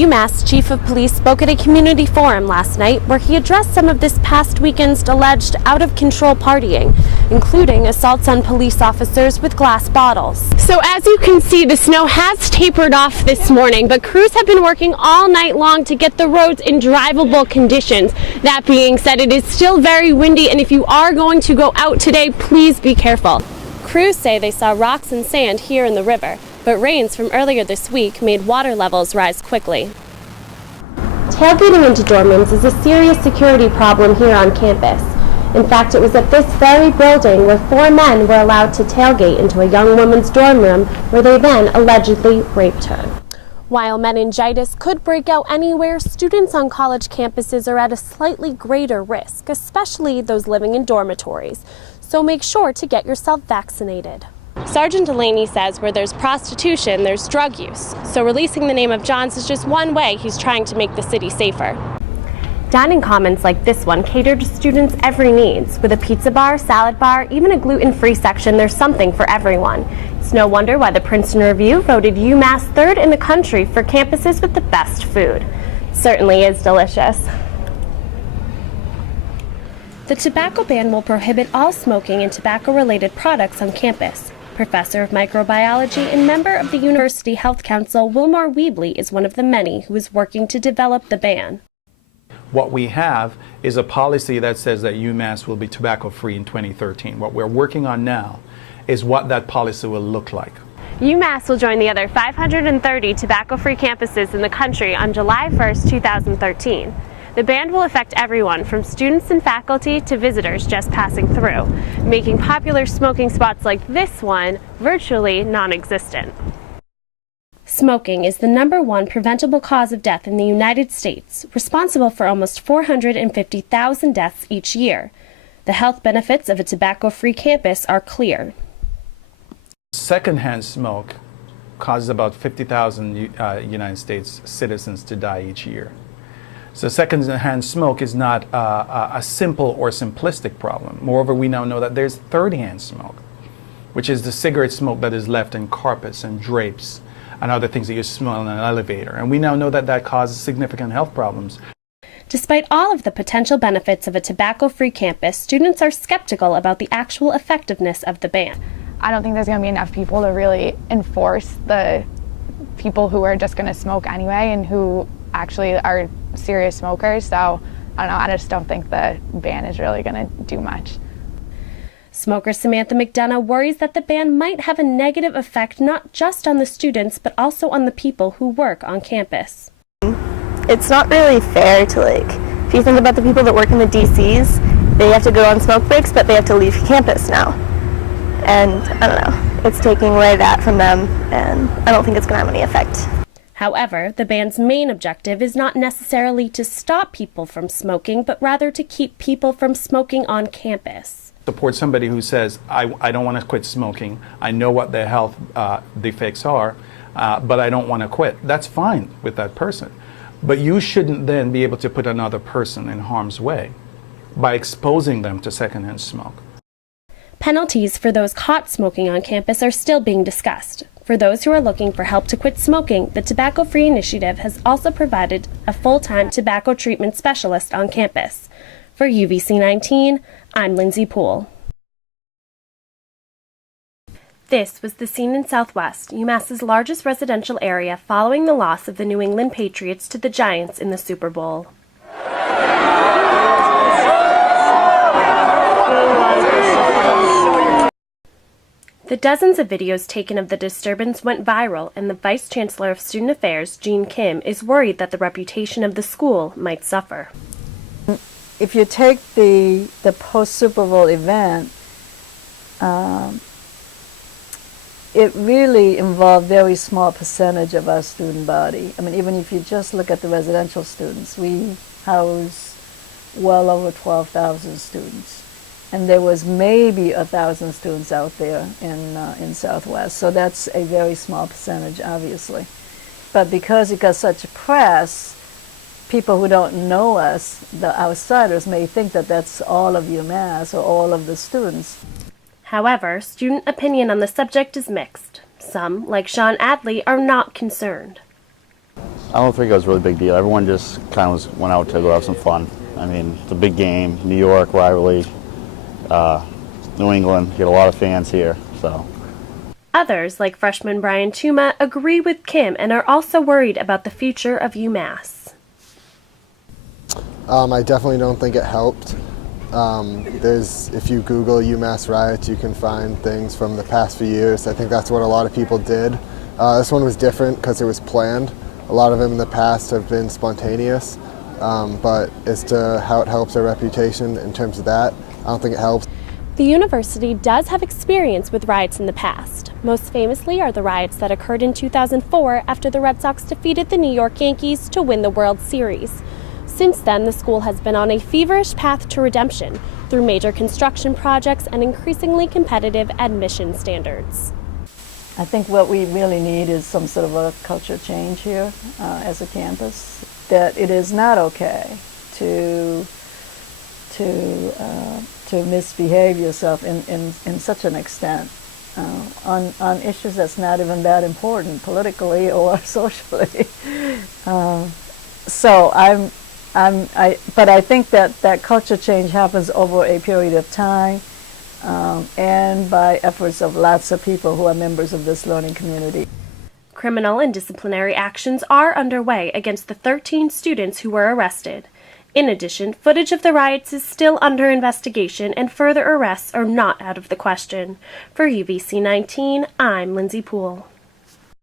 UMass Chief of Police spoke at a community forum last night where he addressed some of this past weekend's alleged out-of-control partying, including assaults on police officers with glass bottles. So as you can see, the snow has tapered off this morning, but crews have been working all night long to get the roads in drivable conditions. That being said, it is still very windy, and if you are going to go out today, please be careful. Crews say they saw rocks and sand here in the river, but rains from earlier this week made water levels rise quickly. Tailgating into dorm rooms is a serious security problem here on campus. In fact, it was at this very building where 4 men were allowed to tailgate into a young woman's dorm room where they then allegedly raped her. While meningitis could break out anywhere, students on college campuses are at a slightly greater risk, especially those living in dormitories. So make sure to get yourself vaccinated. Sergeant Delaney says where there's prostitution, there's drug use. So releasing the name of Johns is just one way he's trying to make the city safer. Dining commons like this one cater to students' every needs. With a pizza bar, salad bar, even a gluten-free section, there's something for everyone. It's no wonder why the Princeton Review voted UMass 3rd in the country for campuses with the best food. Certainly is delicious. The tobacco ban will prohibit all smoking and tobacco-related products on campus. Professor of microbiology and member of the University Health Council, Wilmore Weebley, is one of the many who is working to develop the ban. What we have is a policy that says that UMass will be tobacco-free in 2013. What we're working on now is what that policy will look like. UMass will join the other 530 tobacco-free campuses in the country on July 1st, 2013. The ban will affect everyone, from students and faculty to visitors just passing through, making popular smoking spots like this one virtually non-existent. Smoking is the #1 preventable cause of death in the United States, responsible for almost 450,000 deaths each year. The health benefits of a tobacco-free campus are clear. Secondhand smoke causes about 50,000 United States citizens to die each year. So second-hand smoke is not a simple or simplistic problem. Moreover, we now know that there's third-hand smoke, which is the cigarette smoke that is left in carpets and drapes and other things that you smell in an elevator. And we now know that that causes significant health problems. Despite all of the potential benefits of a tobacco-free campus, students are skeptical about the actual effectiveness of the ban. I don't think there's going to be enough people to really enforce the people who are just going to smoke anyway and who actually are serious smokers. So I don't know, I just don't think the ban is really going to do much. Smoker Samantha McDonough worries that the ban might have a negative effect not just on the students but also on the people who work on campus. It's not really fair to, if you think about the people that work in the DCs, they have to go on smoke breaks, but they have to leave campus now. And I don't know, it's taking away that from them, and I don't think it's going to have any effect. However, the ban's main objective is not necessarily to stop people from smoking, but rather to keep people from smoking on campus. Support somebody who says, I don't want to quit smoking, I know what their health defects are, but I don't want to quit. That's fine with that person. But you shouldn't then be able to put another person in harm's way by exposing them to secondhand smoke. Penalties for those caught smoking on campus are still being discussed. For those who are looking for help to quit smoking, the Tobacco Free Initiative has also provided a full-time tobacco treatment specialist on campus. For UVC 19, I'm Lindsay Poole. This was the scene in Southwest, UMass's largest residential area, following the loss of the New England Patriots to the Giants in the Super Bowl. The dozens of videos taken of the disturbance went viral, and the Vice Chancellor of Student Affairs, Jean Kim, is worried that the reputation of the school might suffer. If you take the post-Super Bowl event, it really involved a very small percentage of our student body. I mean, even if you just look at the residential students, we house well over 12,000 students. And there was maybe 1,000 students out there in Southwest. So that's a very small percentage, obviously. But because it got such a press, people who don't know us, the outsiders, may think that that's all of UMass or all of the students. However, student opinion on the subject is mixed. Some, like Sean Adley, are not concerned. I don't think it was a really big deal. Everyone just kind of went out to go have some fun. I mean, it's a big game, New York rivalry, New England, get a lot of fans here, so. Others, like freshman Brian Chuma, agree with Kim and are also worried about the future of UMass. I definitely don't think it helped. If you Google UMass riots, you can find things from the past few years. I think that's what a lot of people did. This one was different because it was planned. A lot of them in the past have been spontaneous, but as to how it helps our reputation in terms of that, I don't think it helps. The university does have experience with riots in the past. Most famously are the riots that occurred in 2004 after the Red Sox defeated the New York Yankees to win the World Series. Since then, the school has been on a feverish path to redemption through major construction projects and increasingly competitive admission standards. I think what we really need is some sort of a culture change here as a campus, that it is not okay to misbehave yourself in such an extent on issues that's not even that important politically or socially. But I think that culture change happens over a period of time and by efforts of lots of people who are members of this learning community. Criminal and disciplinary actions are underway against the 13 students who were arrested. In addition, footage of the riots is still under investigation and further arrests are not out of the question. For UVC 19, I'm Lindsay Poole.